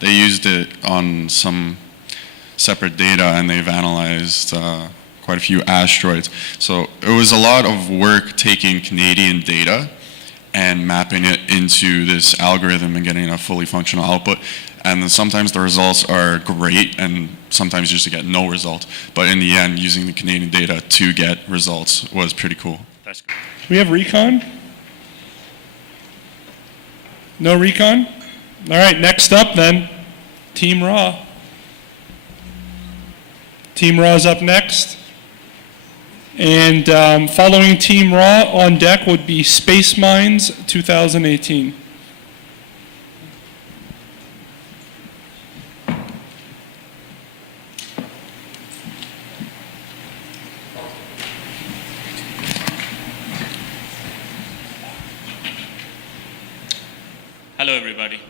used it on some separate data, and they've analyzed quite a few asteroids. So it was a lot of work taking Canadian data and mapping it into this algorithm and getting a fully functional output. And then sometimes the results are great, and sometimes you just get no result. But in the end, using the Canadian data to get results was pretty cool. That's cool. Do we have recon? No recon? All right, next up then, Team Raw. Team Raw is up next. And following Team Raw on deck would be Space Mines 2018. Hello, everybody.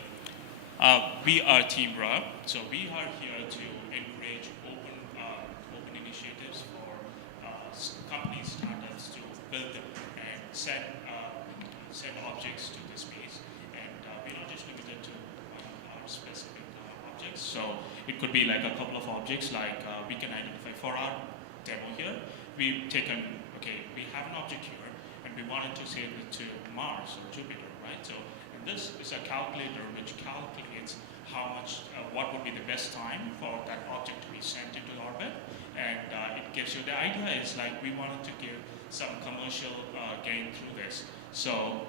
We are Team Raw, so we are here to encourage open initiatives for companies, startups to build them and send objects to the space. And we're not just limited to our specific objects. So it could be like a couple of objects, like we can identify for our demo here. We've taken, okay, we have an object here, and we wanted to send it to Mars or Jupiter, right? So this is a calculator which calculates how much, what would be the best time for that object to be sent into orbit, and it gives you, the idea is like we wanted to give some commercial gain through this. So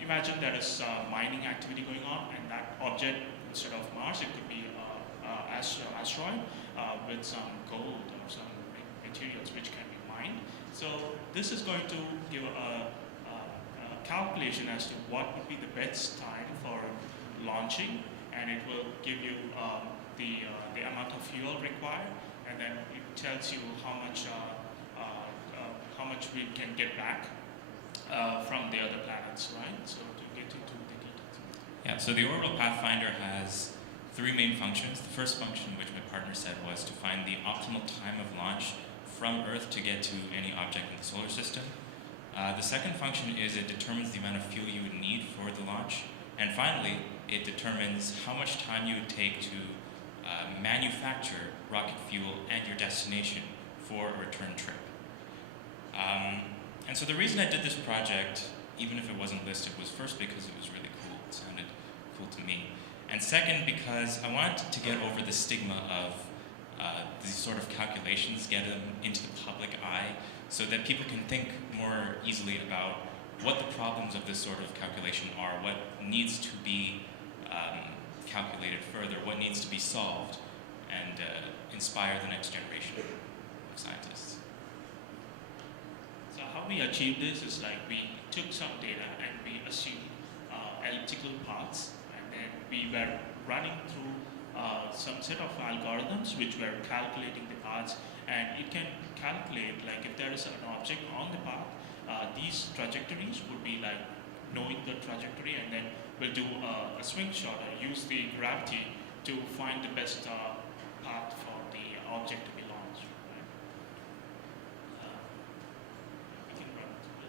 imagine there is mining activity going on, and that object, instead of Mars, it could be asteroid with some gold or some materials which can be mined. So this is going to give a calculation as to what would be the best time for launching, and it will give you the amount of fuel required, and then it tells you how much we can get back from the other planets, right? So to get into the details. Yeah, so the Orbital Pathfinder has three main functions. The first function, which my partner said, was to find the optimal time of launch from Earth to get to any object in the solar system. The second function is it determines the amount of fuel you would need for the launch. And finally, it determines how much time you would take to manufacture rocket fuel and your destination for a return trip. And so the reason I did this project, even if it wasn't listed, was first because it was really cool. It sounded cool to me. And second, because I wanted to get over the stigma of these sort of calculations, get them into the public eye, so that people can think more easily about what the problems of this sort of calculation are, what needs to be calculated further, what needs to be solved, and inspire the next generation of scientists. So how we achieved this is like we took some data and we assumed elliptical paths, and then we were running through some set of algorithms which were calculating the paths, and it can calculate, like if there is an object on the path, these trajectories would be like knowing the trajectory, and then we'll do a swing shot or use the gravity to find the best path for the object to be launched. Right?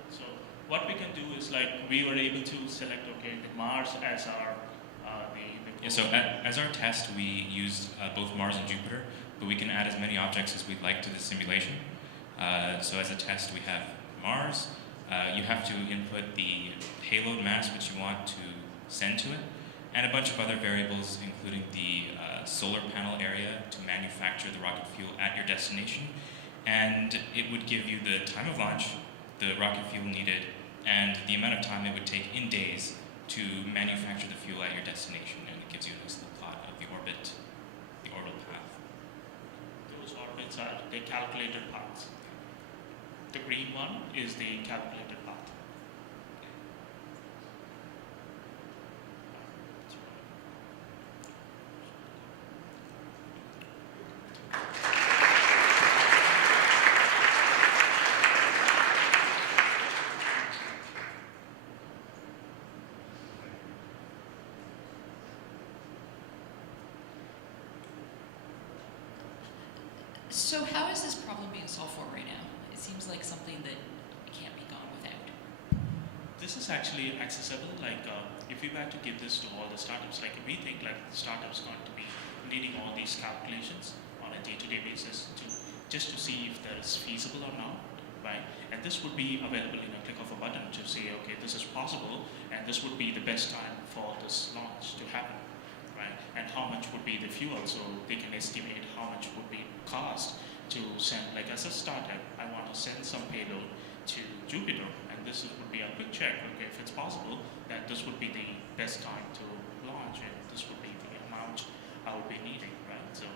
So what we can do is like we were able to select, okay, Mars as our Yeah, so as our test, we used both Mars and Jupiter, but we can add as many objects as we'd like to the simulation. So as a test, we have Mars. You have to input the payload mass which you want to send to it, and a bunch of other variables, including the solar panel area to manufacture the rocket fuel at your destination. And it would give you the time of launch, the rocket fuel needed, and the amount of time it would take in days to manufacture the fuel at your destination. And it gives you a nice little plot of the orbital path. Those orbits are the calculated paths. The green one is the calculated path. So how is this problem being solved for right now? It seems like something that can't be gone without. this is actually accessible. Like if we were to give this to all the startups, like we think like the startups going to be needing all these calculations on a day-to-day basis just to see if that is feasible or not, right? And this would be available in a click of a button to say, okay, this is possible, and this would be the best time for this launch to happen, right? And how much would be the fuel, so they can estimate how much would be cost to send, like as a startup, I want to send some payload to Jupiter, and this would be a quick check, okay, if it's possible, that this would be the best time to launch, and this would be the amount I would be needing, right? So,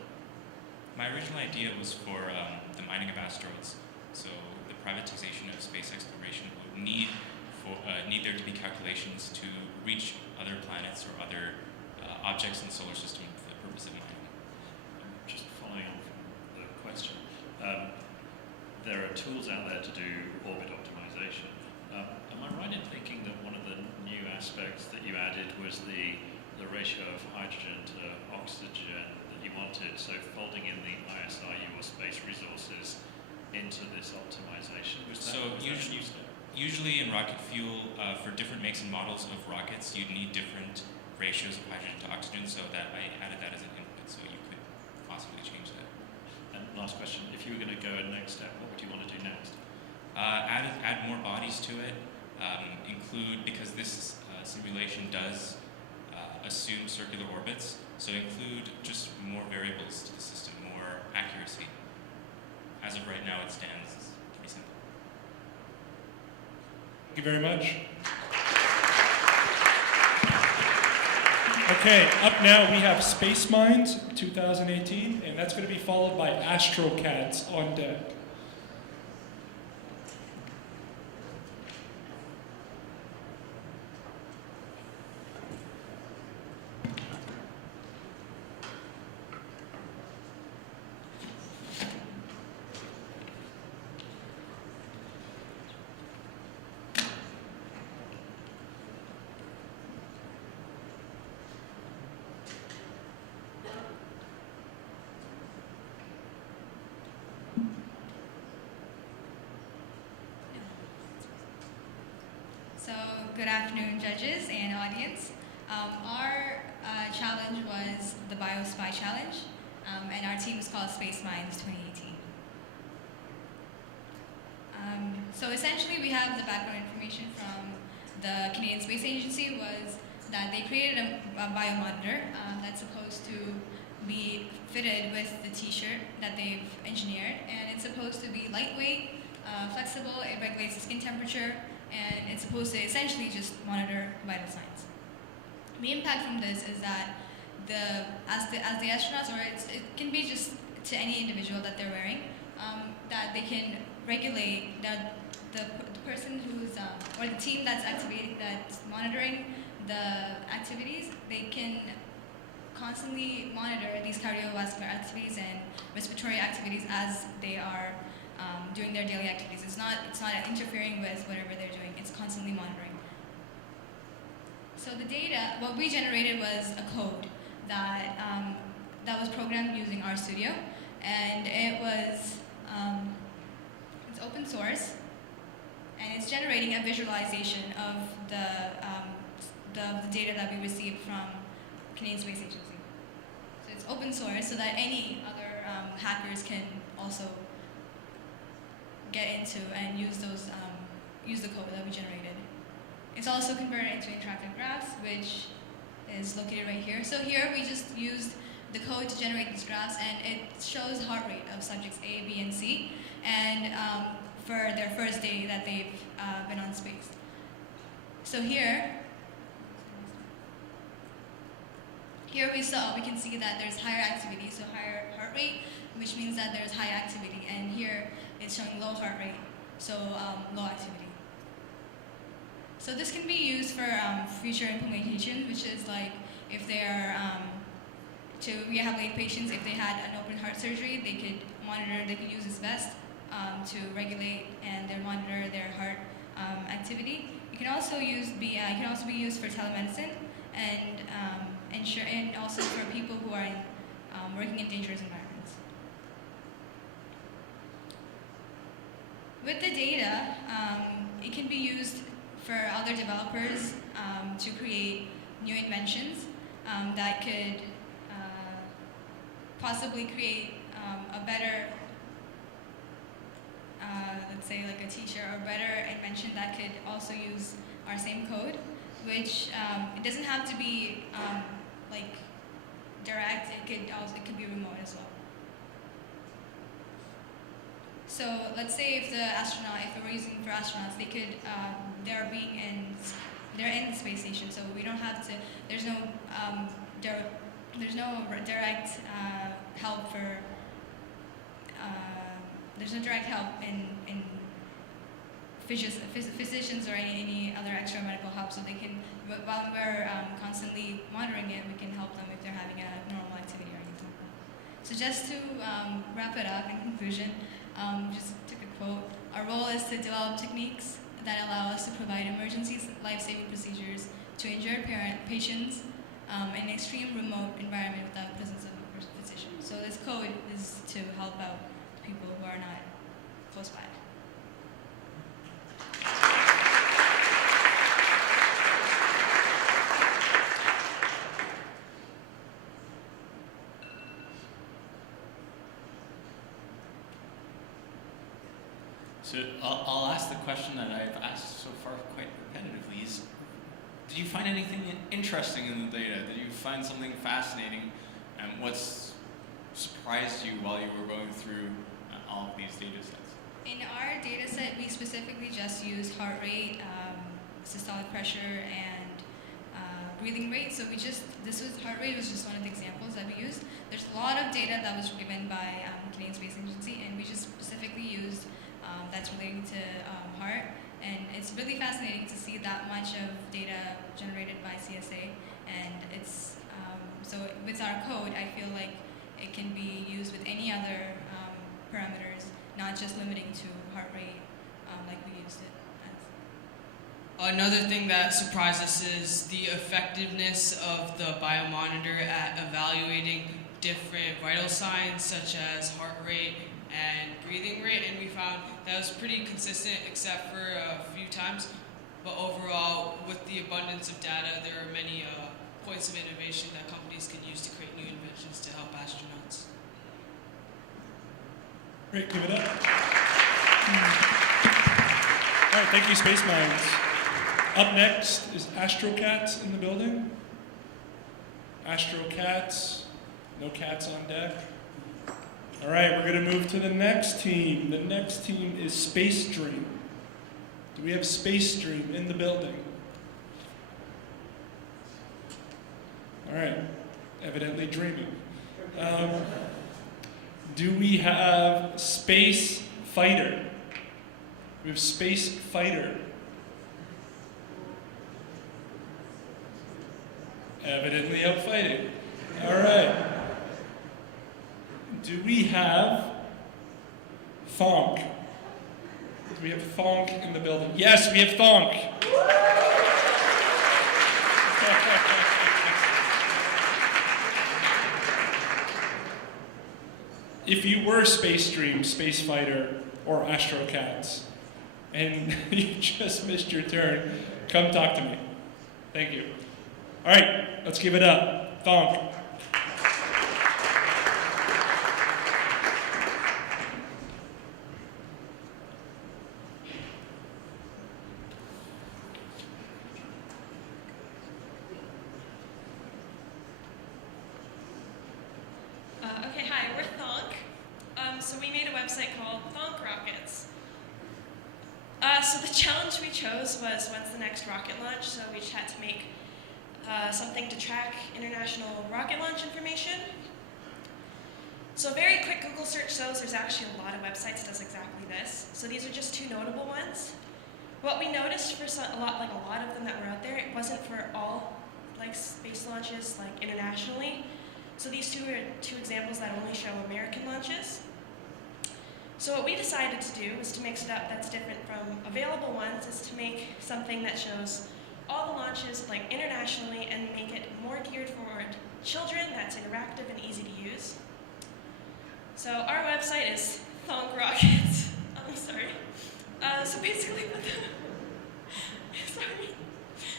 My original idea was for the mining of asteroids. So the privatization of space exploration would need there to be calculations to reach other planets or other objects in the solar system for the purpose of mining. Just following on from the question, there are tools out there to do orbit optimization. Am I right in thinking that one of the new aspects that you added was the ratio of hydrogen to oxygen that you wanted, so folding in the ISRU or space resources into this optimization? Usually in rocket fuel, for different makes and models of rockets, you'd need different ratios of hydrogen to oxygen, so that I added that as an input, so you could possibly change that. And last question, if you were going to go a next step, what would you want to do next? Add more bodies to it, because this simulation does assume circular orbits, so include just more variables to the system, more accuracy. As of right now, it stands pretty simple. Thank you very much. Okay, up now we have Space Mines 2018, and that's going to be followed by AstroCats on deck. So, good afternoon, judges and audience. Our challenge was the BioSpy Challenge, and our team is called Space Mines 2018. So essentially, we have the background information from the Canadian Space Agency was that they created a biomonitor that's supposed to be fitted with the t-shirt that they've engineered, and it's supposed to be lightweight, flexible, it regulates the skin temperature, and it's supposed to essentially just monitor vital signs. The impact from this is that as the astronauts, or it can be just to any individual that they're wearing, that they can regulate that the person who's or the team that's monitoring the activities, they can constantly monitor these cardiovascular activities and respiratory activities as they are doing their daily activities. It's not interfering with whatever they're doing. It's constantly monitoring. So the data, what we generated was a code that was programmed using RStudio, and it was it's open source, and it's generating a visualization of the data that we received from Canadian Space Agency. So it's open source so that any other hackers can also get into and use the code that we generated. It's also converted into interactive graphs, which is located right here. So here we just used the code to generate these graphs, and it shows heart rate of subjects A, B, and C, and for their first day that they've been on space. So here we can see that there's higher activity, so higher heart rate, which means that there's high activity, and here it's showing low heart rate, so low activity. So this can be used for future implementation, which is like if they are to rehabilitate patients, if they had an open heart surgery, they could use this vest to regulate and then monitor their heart activity. It can also be used for telemedicine and also for people who are working in dangerous environments. With the data, it can be used for other developers to create new inventions that could possibly create a better, let's say like a teacher or better invention that could also use our same code, which it doesn't have to be like direct. It could be remote as well. So let's say if we're using for astronauts, they could they're in the space station, so we don't have to. There's no direct help for. There's no direct help in physicians or any other extra medical help, so they can, while we're constantly monitoring it, we can help them if they're having a normal activity or anything like that. So just to wrap it up in conclusion, just took a quote. Our role is to develop techniques that allow us to provide emergency life-saving procedures to injured patients in an extreme remote environment without the presence of a physician. So this code is to help out people who are not close by. So I'll ask the question that I've asked so far quite repetitively is, did you find anything interesting in the data? Did you find something fascinating? And what's surprised you while you were going through all of these data sets? In our data set, we specifically just used heart rate, systolic pressure, and breathing rate. So heart rate was just one of the examples that we used. There's a lot of data that was given by Canadian Space Agency, and we just specifically used that's relating to heart. And it's really fascinating to see that much of data generated by CSA. And it's so with our code, I feel like it can be used with any other parameters, not just limiting to heart rate like we used it as. Another thing that surprised us is the effectiveness of the biomonitor at evaluating different vital signs such as heart rate and breathing rate, and we found that was pretty consistent except for a few times. But overall, with the abundance of data, there are many points of innovation that companies can use to create new inventions to help astronauts. Great, give it up. All right, thank you, Space Minds. Up next is AstroCats in the building. AstroCats, no cats on deck. All right, we're going to move to the next team. The next team is Space Dream. Do we have Space Dream in the building? All right, evidently dreaming. Do we have Space Fighter? We have Space Fighter. Evidently out fighting. All right. Do we have Thonk? Do we have Thonk in the building? Yes, we have Thonk. If you were Space Dream, Space Fighter, or AstroCats, and you just missed your turn, come talk to me. Thank you. All right, let's give it up. Thonk. Okay, hi, we're Thonk. So we made a website called Thonk Rockets. So the challenge we chose was when's the next rocket launch, so we just had to make something to track international rocket launch information. So a very quick Google search shows there's actually a lot of websites that does exactly this. So these are just two notable ones. What we noticed for a lot of them that were out there, it wasn't for all space launches internationally. So these two are two examples that only show American launches. So what we decided to do was to mix it up that's different from available ones, is to make something that shows all the launches internationally and make it more geared toward children, that's interactive and easy to use. So our website is Thonk Rockets. I'm sorry. So basically what sorry.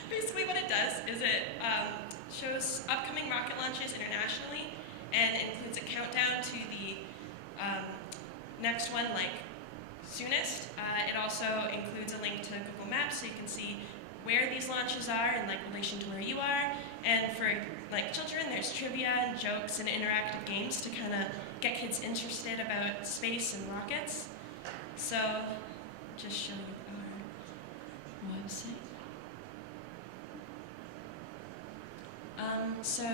Basically what it does is it shows upcoming rocket launches internationally and includes a countdown to the next one, like soonest. It also includes a link to Google Maps so you can see where these launches are in like relation to where you are. And for like children, there's trivia and jokes and interactive games to kind of get kids interested about space and rockets. So just show you our website. So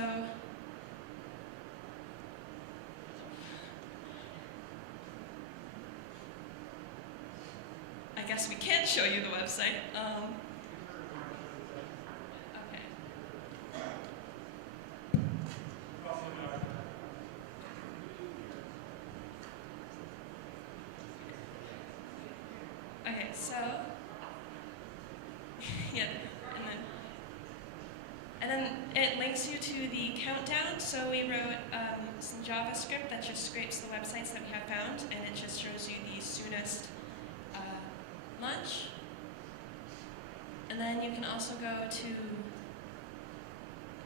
I guess we can't show you the website. Okay. Okay, so yeah, and then it links you to the countdown. So we wrote some JavaScript that just scrapes the websites that we have found, and it just shows you the soonest launch. And then you can also go to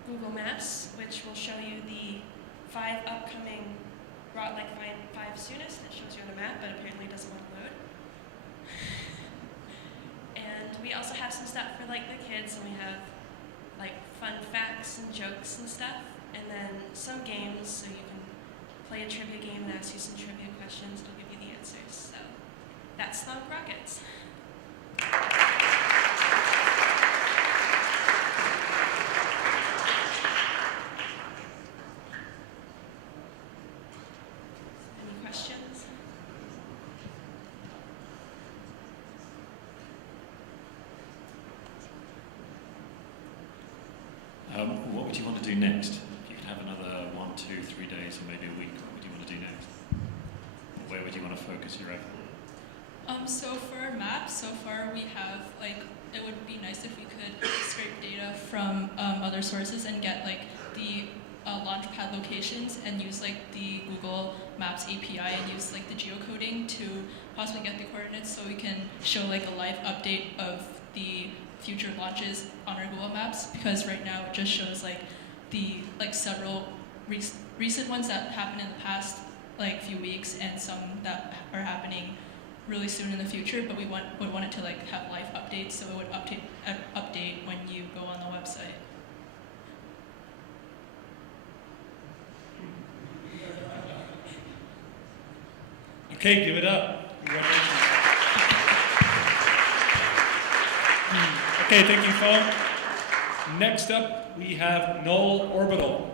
Google Maps, which will show you the 5 upcoming, five soonest. It shows you on a map, but apparently doesn't want to load. And we also have some stuff for like the kids, and we have like fun facts and jokes and stuff, and then some games, so you can play a trivia game and ask you some trivia questions. It'll give you the answers. So that's Thunk Rockets. Any questions? What would you want to do next? If you could have another 1, 2, 3 days, or maybe a week, what would you want to do next? Where would you want to focus your effort? So for maps, so far we have, like, it would be nice if we could scrape data from other sources and get, like, the launch pad locations and use, like, the Google Maps API and use, like, the geocoding to possibly get the coordinates so we can show, like, a live update of the future launches on our Google Maps, because right now it just shows, like, the, like, several recent ones that happened in the past, like, few weeks, and some that are happening really soon in the future, but we would want it to like have live updates, so it would update when you go on the website. Okay, give it up. Congratulations. Okay, thank you, Phone. Next up, we have Null Orbital.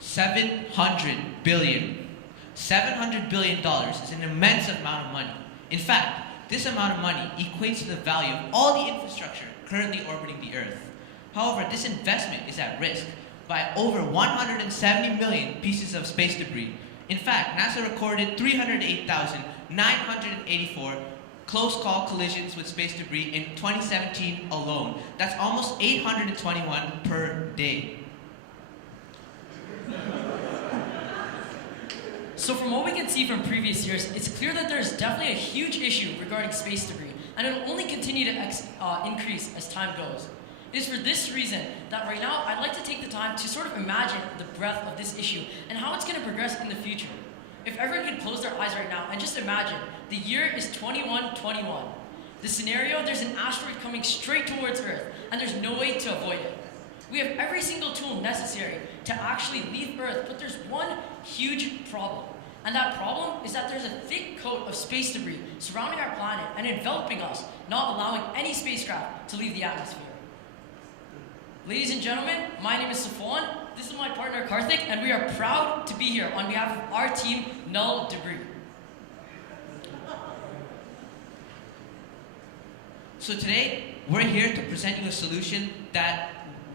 $700 billion. $700 billion is an immense amount of money. In fact, this amount of money equates to the value of all the infrastructure currently orbiting the Earth. However, this investment is at risk by over 170 million pieces of space debris. In fact, NASA recorded 308,984 close call collisions with space debris in 2017 alone. That's almost 821 per day. So from what we can see from previous years, it's clear that there's definitely a huge issue regarding space debris, and it'll only continue to increase as time goes. It is for this reason that right now I'd like to take the time to sort of imagine the breadth of this issue and how it's going to progress in the future. If everyone can close their eyes right now and just imagine, the year is 2121. The scenario, there's an asteroid coming straight towards Earth, and there's no way to avoid it. We have every single tool necessary to actually leave Earth, but there's one huge problem. And that problem is that there's a thick coat of space debris surrounding our planet and enveloping us, not allowing any spacecraft to leave the atmosphere. Ladies and gentlemen, my name is Safwan, this is my partner Karthik, and we are proud to be here on behalf of our team, Null Debris. So today, we're here to present you a solution that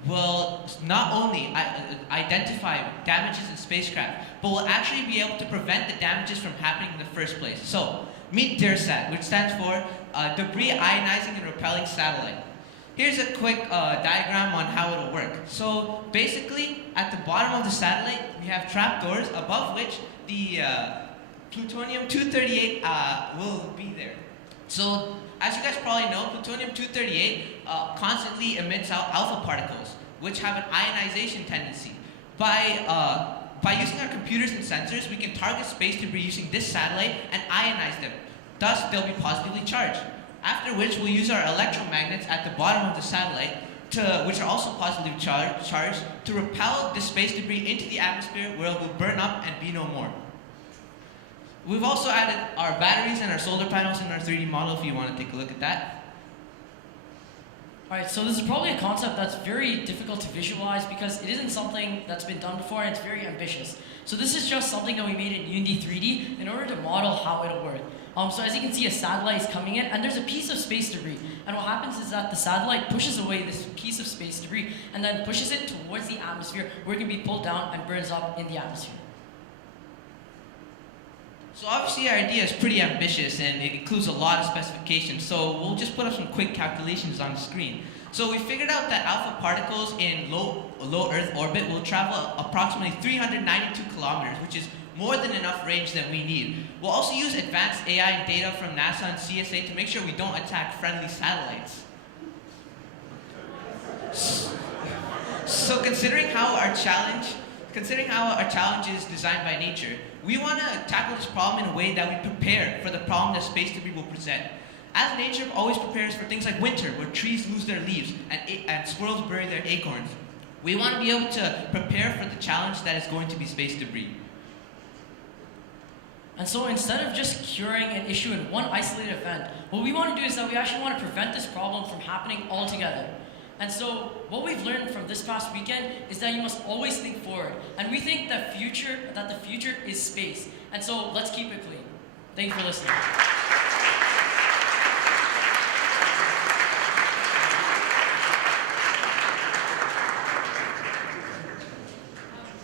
will not only identify damages in spacecraft, but will actually be able to prevent the damages from happening in the first place. So, meet DIRSAT, which stands for Debris Ionizing and Repelling Satellite. Here's a quick diagram on how it'll work. So basically, at the bottom of the satellite, we have trapdoors above which the plutonium-238 will be there. So as you guys probably know, plutonium-238 constantly emits out alpha particles, which have an ionization tendency. By using our computers and sensors, we can target space debris using this satellite and ionize them. Thus, they'll be positively charged. After which, we'll use our electromagnets at the bottom of the satellite, which are also positively charged, to repel the space debris into the atmosphere where it will burn up and be no more. We've also added our batteries and our solar panels in our 3D model if you want to take a look at that. Alright, so this is probably a concept that's very difficult to visualize because it isn't something that's been done before and it's very ambitious. So this is just something that we made in Unity 3D in order to model how it'll work. So as you can see, a satellite is coming in and there's a piece of space debris. And what happens is that the satellite pushes away this piece of space debris and then pushes it towards the atmosphere where it can be pulled down and burns up in the atmosphere. So obviously our idea is pretty ambitious and it includes a lot of specifications. So we'll just put up some quick calculations on the screen. So we figured out that alpha particles in low Earth orbit will travel approximately 392 kilometers, which is more than enough range that we need. We'll also use advanced AI and data from NASA and CSA to make sure we don't attack friendly satellites. So considering how our challenge is designed by nature, we want to tackle this problem in a way that we prepare for the problem that space debris will present. As nature always prepares for things like winter, where trees lose their leaves and squirrels bury their acorns, we want to be able to prepare for the challenge that is going to be space debris. And so instead of just curing an issue in one isolated event, what we want to do is that we actually want to prevent this problem from happening altogether. And so what we've learned from this past weekend is that you must always think forward. And we think that the future is space. And so let's keep it clean. Thank you for listening.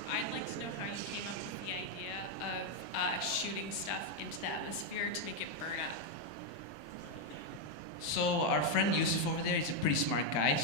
I'd like to know how you came up with the idea of shooting stuff into the atmosphere to make it burn up. So our friend Yusuf over there is a pretty smart guy.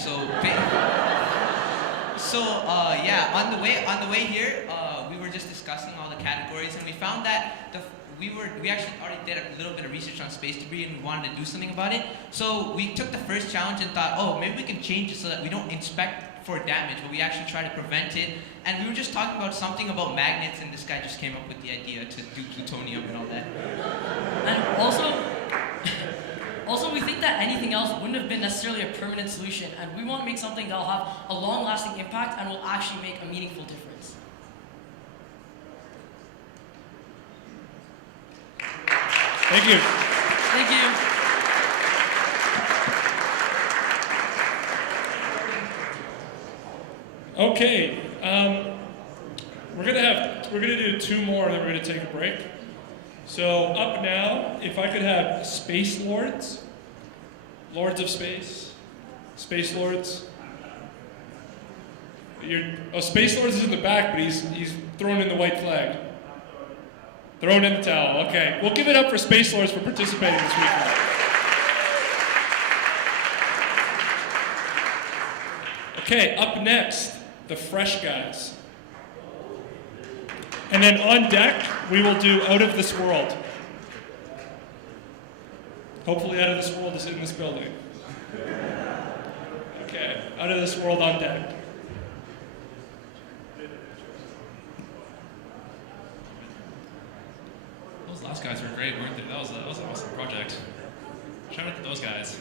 Yeah, on the way here, we were just discussing all the categories, and we found that we actually already did a little bit of research on space debris, and we wanted to do something about it. So we took the first challenge and thought, oh, maybe we can change it so that we don't inspect for damage, but we actually try to prevent it. And we were just talking about something about magnets, and this guy just came up with the idea to do plutonium and all that. And also, we think that anything else wouldn't have been necessarily a permanent solution, and we want to make something that will have a long-lasting impact and will actually make a meaningful difference. Thank you. Thank you. Okay, we're gonna do two more, and then we're gonna take a break. So up now, if I could have Space Lords, Lords of Space, Space Lords. Space Lords is in the back, but he's throwing in the white flag. Throwing in the towel. Okay, we'll give it up for Space Lords for participating this weekend. Okay, up next, the fresh guys. And then on deck, we will do Out of This World. Hopefully Out of This World is in this building. Okay, Out of This World on deck. Those last guys were great, weren't they? That was an awesome project. Shout out to those guys.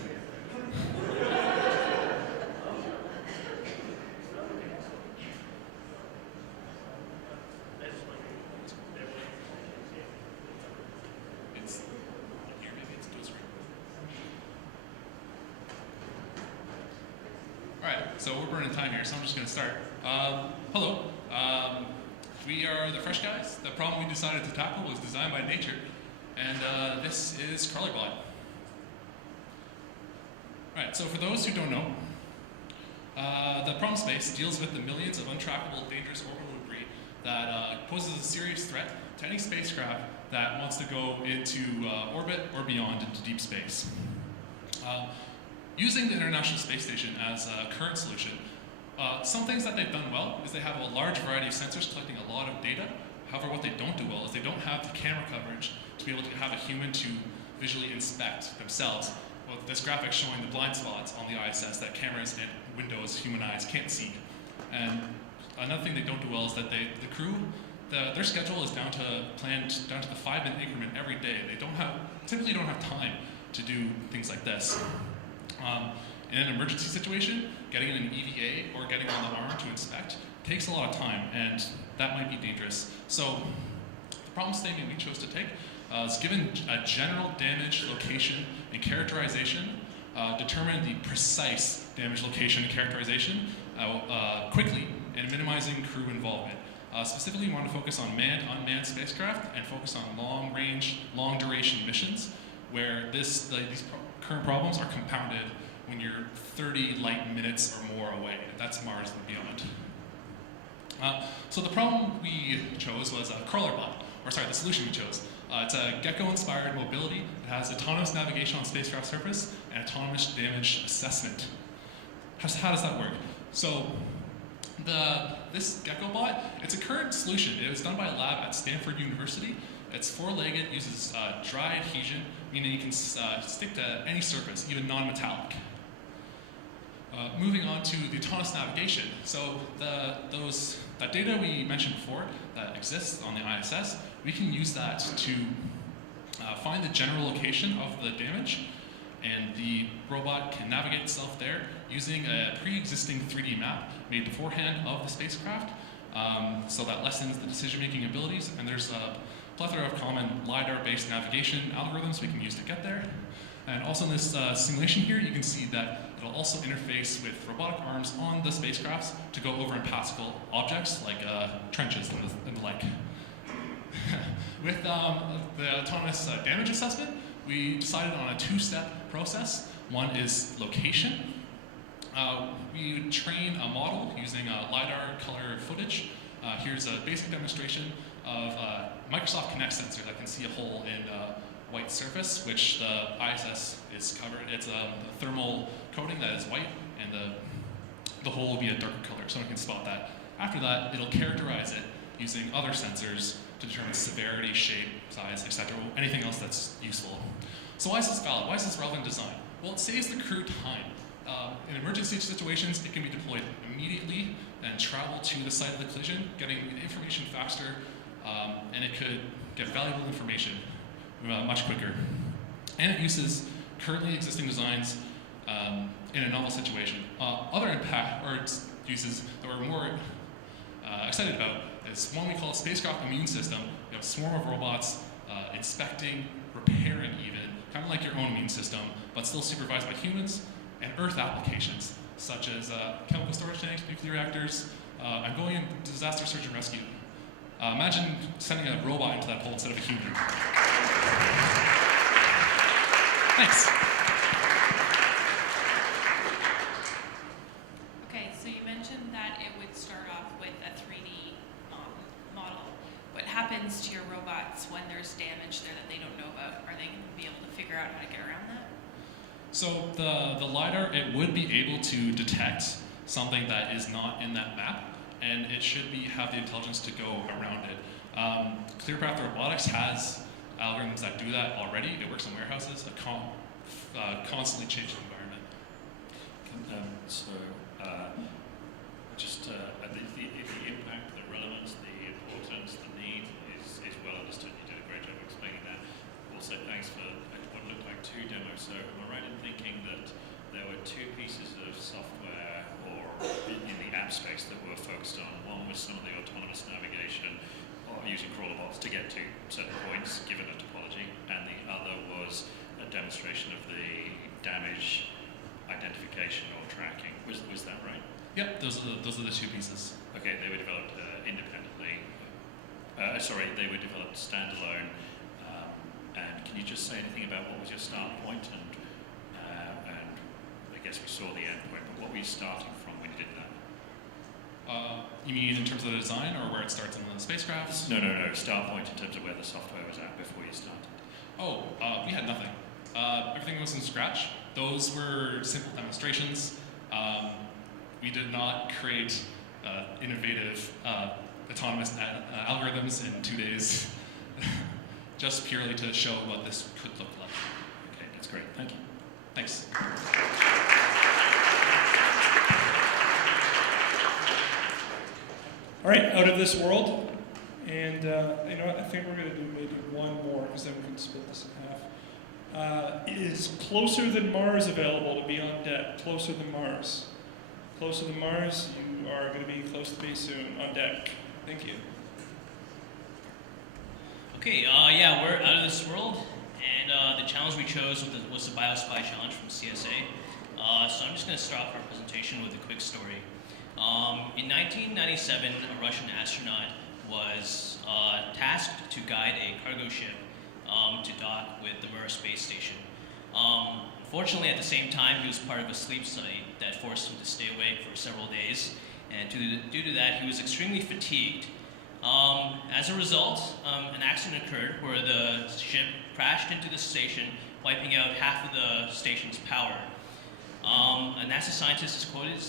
So we're burning time here, so I'm just going to start. Hello. We are the Fresh Guys. The problem we decided to tackle was designed by nature, and this is colorblind. Right, so for those who don't know, the problem space deals with the millions of untrackable, dangerous orbital debris that poses a serious threat to any spacecraft that wants to go into orbit or beyond into deep space. Using the International Space Station as a current solution, some things that they've done well is they have a large variety of sensors collecting a lot of data. However, what they don't do well is they don't have the camera coverage to be able to have a human to visually inspect themselves. Well, this graphic showing the blind spots on the ISS that cameras and windows, human eyes can't see. And another thing they don't do well is that the crew, their schedule is planned down to the 5-minute increment every day. They typically don't have time to do things like this. In an emergency situation, getting an EVA or getting on the arm to inspect takes a lot of time, and that might be dangerous. So the problem statement we chose to take is given a general damage location and characterization, determine the precise damage location and characterization quickly and minimizing crew involvement. Specifically, we want to focus on manned, unmanned spacecraft and focus on long-range, long-duration missions where these current problems are compounded when you're 30 light minutes or more away. That's Mars and beyond. So the problem we chose was a crawler bot, the solution we chose. It's a Gecko-inspired mobility. It has autonomous navigation on spacecraft surface and autonomous damage assessment. How does that work? So this Gecko bot, it's a current solution. It was done by a lab at Stanford University. It's 4-legged, uses dry adhesion, meaning you can stick to any surface, even non-metallic. Moving on to the autonomous navigation. So that data we mentioned before that exists on the ISS, we can use that to find the general location of the damage, and the robot can navigate itself there using a pre-existing 3D map made beforehand of the spacecraft, so that lessens the decision-making abilities, and there's a plethora of common LiDAR-based navigation algorithms we can use to get there. And also in this simulation here, you can see that it'll also interface with robotic arms on the spacecrafts to go over impassable objects like trenches and the like. With the autonomous damage assessment, we decided on a 2-step process. One is location. We would train a model using LiDAR color footage. Here's a basic demonstration of a Microsoft Kinect sensor that can see a hole in white surface, which the ISS is covered. It's a thermal coating that is white, and the hole will be a darker color, so one can spot that. After that, it'll characterize it using other sensors to determine severity, shape, size, etc., anything else that's useful. So why is this valid? Why is this relevant design? Well, it saves the crew time. In emergency situations, it can be deployed immediately and travel to the site of the collision, getting the information faster, and it could get valuable information much quicker. And it uses currently existing designs in a novel situation. Other impact or uses that we're more excited about is one we call a spacecraft immune system. You have a swarm of robots inspecting, repairing even, kind of like your own immune system, but still supervised by humans, and Earth applications, such as chemical storage tanks, nuclear reactors. I'm going in disaster search and rescue. Imagine sending a robot into that hole instead of a human. Thanks. Okay, so you mentioned that it would start off with a 3D model. What happens to your robots when there's damage there that they don't know about? Are they going to be able to figure out how to get around that? So the LiDAR, it would be able to detect something that is not in that map, and it should have the intelligence to go around it. ClearPath Robotics has algorithms that do that already. It works in warehouses, a constantly changing environment. The impact, the relevance, the importance, the need is well understood. You did a great job explaining that. Also, thanks for what looked like 2 demos. So am I right in thinking that there were 2 pieces of software or in the app space that were focused on? One was some of the autonomous navigation or using crawler bots to get to certain points given a topology, and the other was a demonstration of the damage identification or tracking. Was that right? Yep, those are the 2 pieces. Okay, they were developed independently. They were developed standalone. And can you just say anything about what was your start point? And I guess we saw the end point, but what were you starting from when you You mean in terms of the design or where it starts in the spacecraft? No. Start point in terms of where the software was at before you started. Oh, we had nothing. Everything was from scratch. Those were simple demonstrations. We did not create innovative autonomous algorithms in 2 days, just purely to show what this could look like. Okay, that's great. Thank you. Thanks. All right, out of this world. And you know what, I think we're going to do maybe one more, because then we can split this in half. Is Closer Than Mars available to be on deck? Closer Than Mars. Closer Than Mars, you are going to be close to me soon, on deck. Thank you. Okay, yeah, we're out of this world, and the challenge we chose was the BioSpy challenge from CSA. So I'm just going to start off our presentation with a quick story. In 1997, a Russian astronaut was tasked to guide a cargo ship to dock with the Mir space station. Unfortunately, at the same time, he was part of a sleep study that forced him to stay awake for several days, and due to that, he was extremely fatigued. As a result, an accident occurred where the ship crashed into the station, wiping out half of the station's power. A NASA scientist is quoted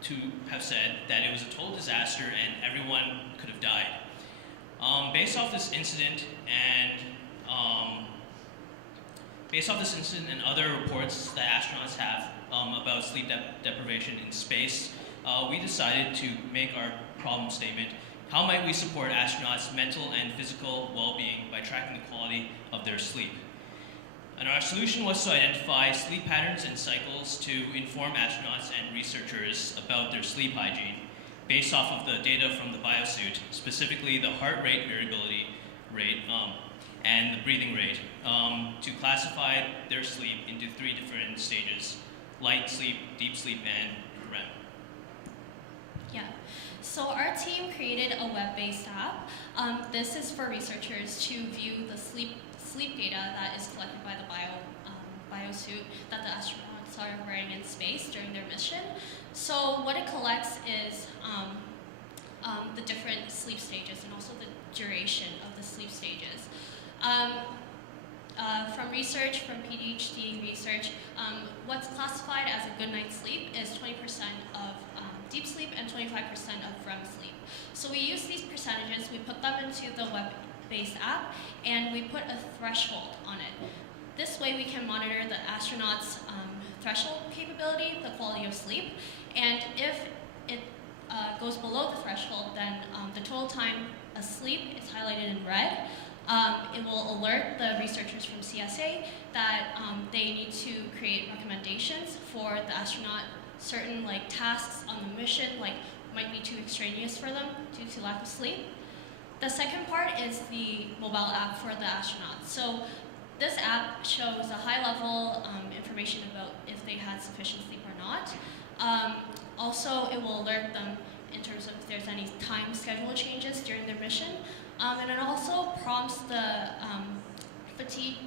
to have said that it was a total disaster and everyone could have died. Based off this incident and other reports that astronauts have about sleep deprivation in space, we decided to make our problem statement: how might we support astronauts' mental and physical well-being by tracking the quality of their sleep? And our solution was to identify sleep patterns and cycles to inform astronauts and researchers about their sleep hygiene, based off of the data from the biosuit, specifically the heart rate variability rate and the breathing rate, to classify their sleep into 3 different stages: light sleep, deep sleep, and REM. Yeah. So our team created a web-based app. This is for researchers to view the sleep data that is collected by the biosuit that the astronauts are wearing in space during their mission. So what it collects is the different sleep stages and also the duration of the sleep stages. From research, from PhD research, what's classified as a good night's sleep is 20% of deep sleep and 25% of REM sleep. So we use these percentages, we put them into the web-based app, and we put a threshold on it. This way we can monitor the astronauts' threshold capability, the quality of sleep, and if it goes below the threshold, then the total time asleep is highlighted in red. It will alert the researchers from CSA that they need to create recommendations for the astronaut. Certain tasks on the mission might be too extraneous for them due to lack of sleep. The second part is the mobile app for the astronauts. So this app shows a high-level information about if they had sufficient sleep or not. Also, it will alert them in terms of if there's any time schedule changes during their mission. And it also prompts the fatigued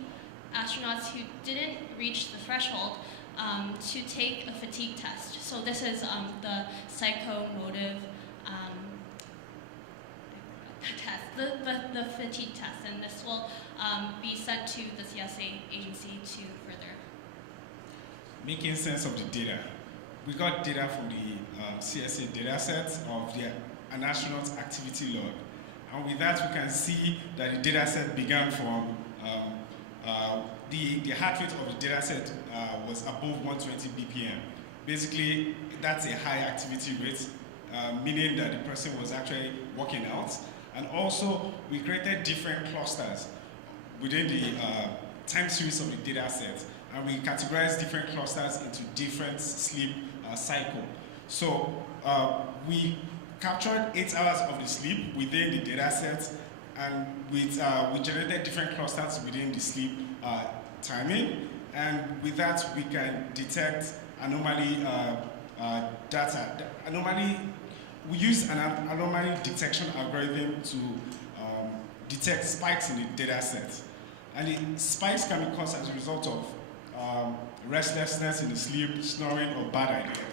astronauts who didn't reach the threshold to take a fatigue test. So this is the psychomotive test, the fatigue test, and this will be sent to the CSA agency to further. Making sense of the data. We got data from the CSA dataset of an astronaut's activity log. And with that, we can see that the dataset began from the heart rate of the dataset was above 120 BPM. Basically, that's a high activity rate, meaning that the person was actually working out. And also, we created different clusters within the time series of the dataset, and we categorized different clusters into different sleep cycle. So we captured 8 hours of the sleep within the dataset, and we generated different clusters within the sleep timing, and with that we can detect anomaly data. We use an anomaly detection algorithm to detect spikes in the dataset, and the spikes can be caused as a result of restlessness in the sleep, snoring, or bad idea.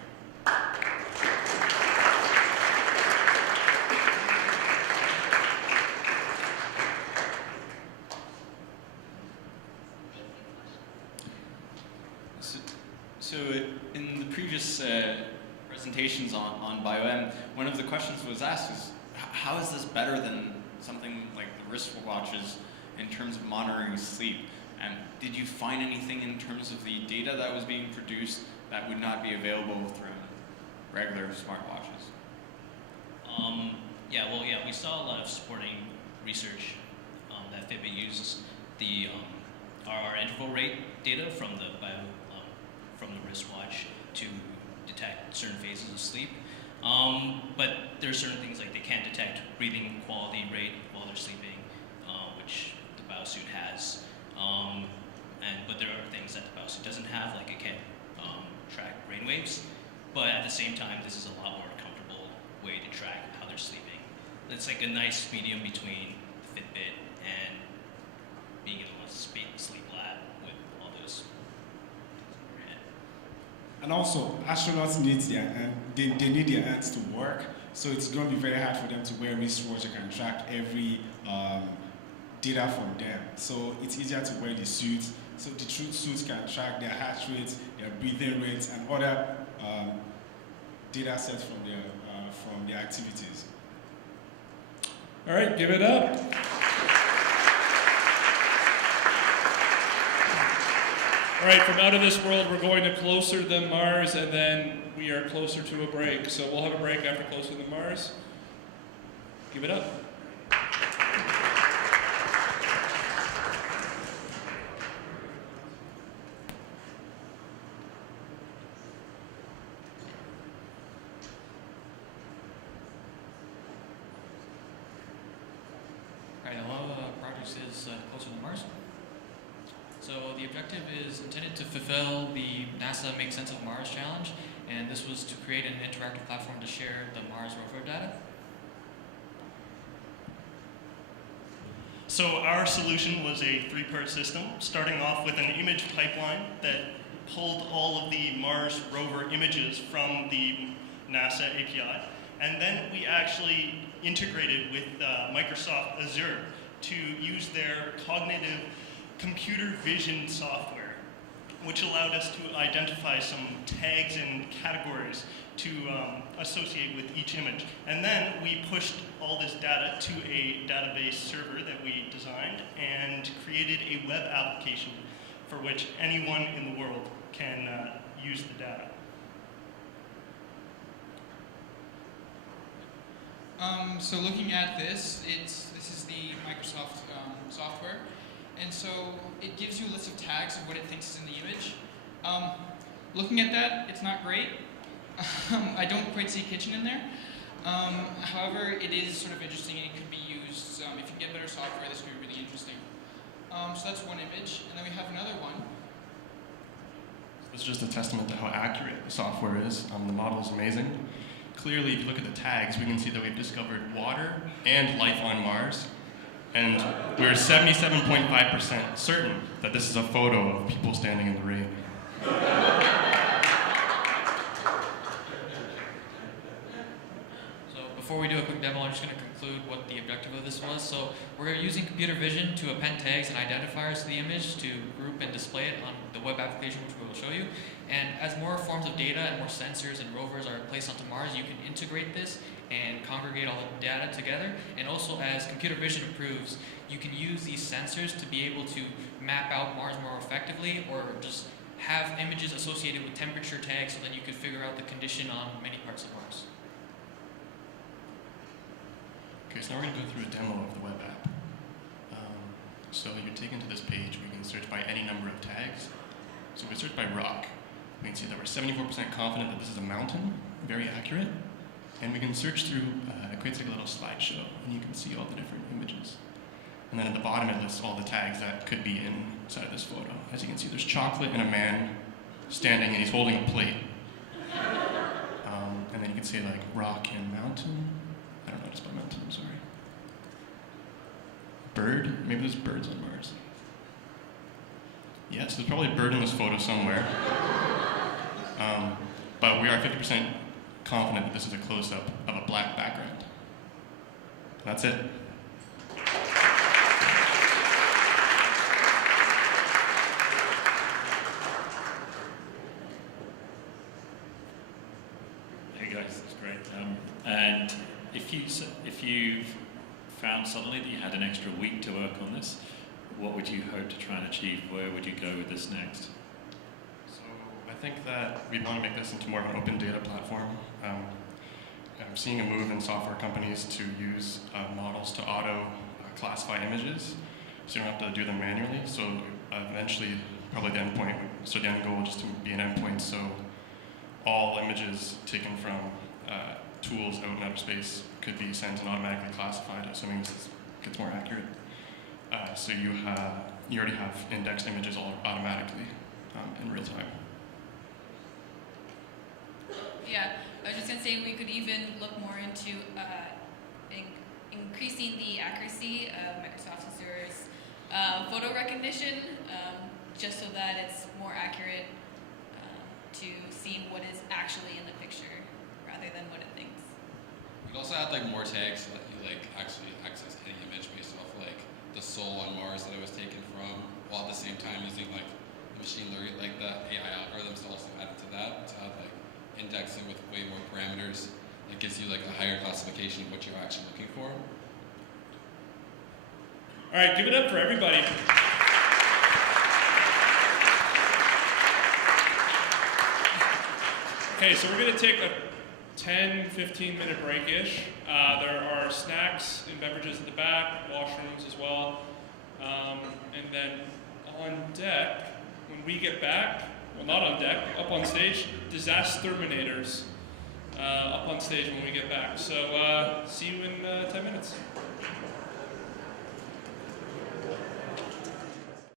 presentations on BioM, one of the questions was asked is, how is this better than something like the wristwatches in terms of monitoring sleep? And did you find anything in terms of the data that was being produced that would not be available through regular smartwatches? Yeah, we saw a lot of supporting research that Fitbit uses our interval rate data from the wristwatch to detect certain phases of sleep. But there are certain things like they can't detect breathing quality rate while they're sleeping, which the biosuit has. But there are things that the biosuit doesn't have, like it can't track brain waves. But at the same time, this is a lot more comfortable way to track how they're sleeping. It's like a nice medium between the Fitbit and being in a sleep lab with all those. And also, astronauts need they need their hands to work, so it's going to be very hard for them to wear a wristwatch that can track every data from them. So it's easier to wear the suits. So the suits can track their heart rates, their breathing rates, and other data sets from their activities. All right, give it up. All right, from out of this world, we're going to closer than Mars, and then we are closer to a break. So we'll have a break after closer than Mars. Give it up. Is closer than Mars. So the objective is intended to fulfill the NASA Make Sense of Mars challenge, and this was to create an interactive platform to share the Mars rover data. So our solution was a three-part system, starting off with an image pipeline that pulled all of the Mars rover images from the NASA API, and then we actually integrated with Microsoft Azure to use their cognitive computer vision software, which allowed us to identify some tags and categories to associate with each image. And then we pushed all this data to a database server that we designed and created a web application for which anyone in the world can use the data. So looking at this, this is the Microsoft software, and so it gives you a list of tags of what it thinks is in the image. Looking at that, it's not great. I don't quite see kitchen in there. However, it is sort of interesting and it could be used. If you can get better software, this could be really interesting. So that's one image, and then we have another one. This is just a testament to how accurate the software is. The model is amazing. Clearly, if you look at the tags, we can see that we've discovered water and life on Mars. And we're 77.5% certain that this is a photo of people standing in the rain. So before we do a quick demo, I'm just going to conclude what the objective of this was. So we're using computer vision to append tags and identifiers to the image to group and display it on the web application, which we will show you. And as more forms of data and more sensors and rovers are placed onto Mars, you can integrate this and congregate all the data together. And also, as computer vision improves, you can use these sensors to be able to map out Mars more effectively, or just have images associated with temperature tags so that you could figure out the condition on many parts of Mars. Okay, so now we're going to go through a demo of the web app. So you're taken to this page. We can search by any number of tags. So we search by rock. We can see that we're 74% confident that this is a mountain, very accurate. And we can search through, it creates like a little slideshow, and you can see all the different images. And then at the bottom it lists all the tags that could be inside of this photo. As you can see, there's chocolate and a man standing, and he's holding a plate. And then you can see like rock and mountain. I don't know, just by mountain, I'm sorry. Bird, maybe there's birds on Mars. Yes, there's probably a bird in this photo somewhere. But we are 50% confident that this is a close-up of a black background. That's it. you guys. That's great. And if you found suddenly that you had an extra week to work on this, what would you hope to try and achieve? Where would you go with this next? So I think that we want to make this into more of an open data platform. I'm seeing a move in software companies to use models to auto classify images, so you don't have to do them manually. So eventually, probably the end goal will just to be an endpoint, so all images taken from tools out in outer space could be sent and automatically classified, assuming this gets more accurate. So you already have indexed images all automatically in real time. Yeah, I was just going to say we could even look more into increasing the accuracy of Microsoft Azure's photo recognition, just so that it's more accurate to seeing what is actually in the picture rather than what it thinks. You could also add like more tags so that you like actually access any image based off like the soul on Mars that it was taken from, while at the same time using like the machine learning, like the AI algorithms to also add to that, to have like indexing with way more parameters. It gives you like a higher classification of what you're actually looking for. All right, give it up for everybody. Okay, so we're going to take a 10-15 minute break-ish. There are snacks and beverages at the back, washrooms as well. And then on deck, when we get back, well, not on deck, up on stage, Disasterminators up on stage when we get back. So see you in 10 minutes.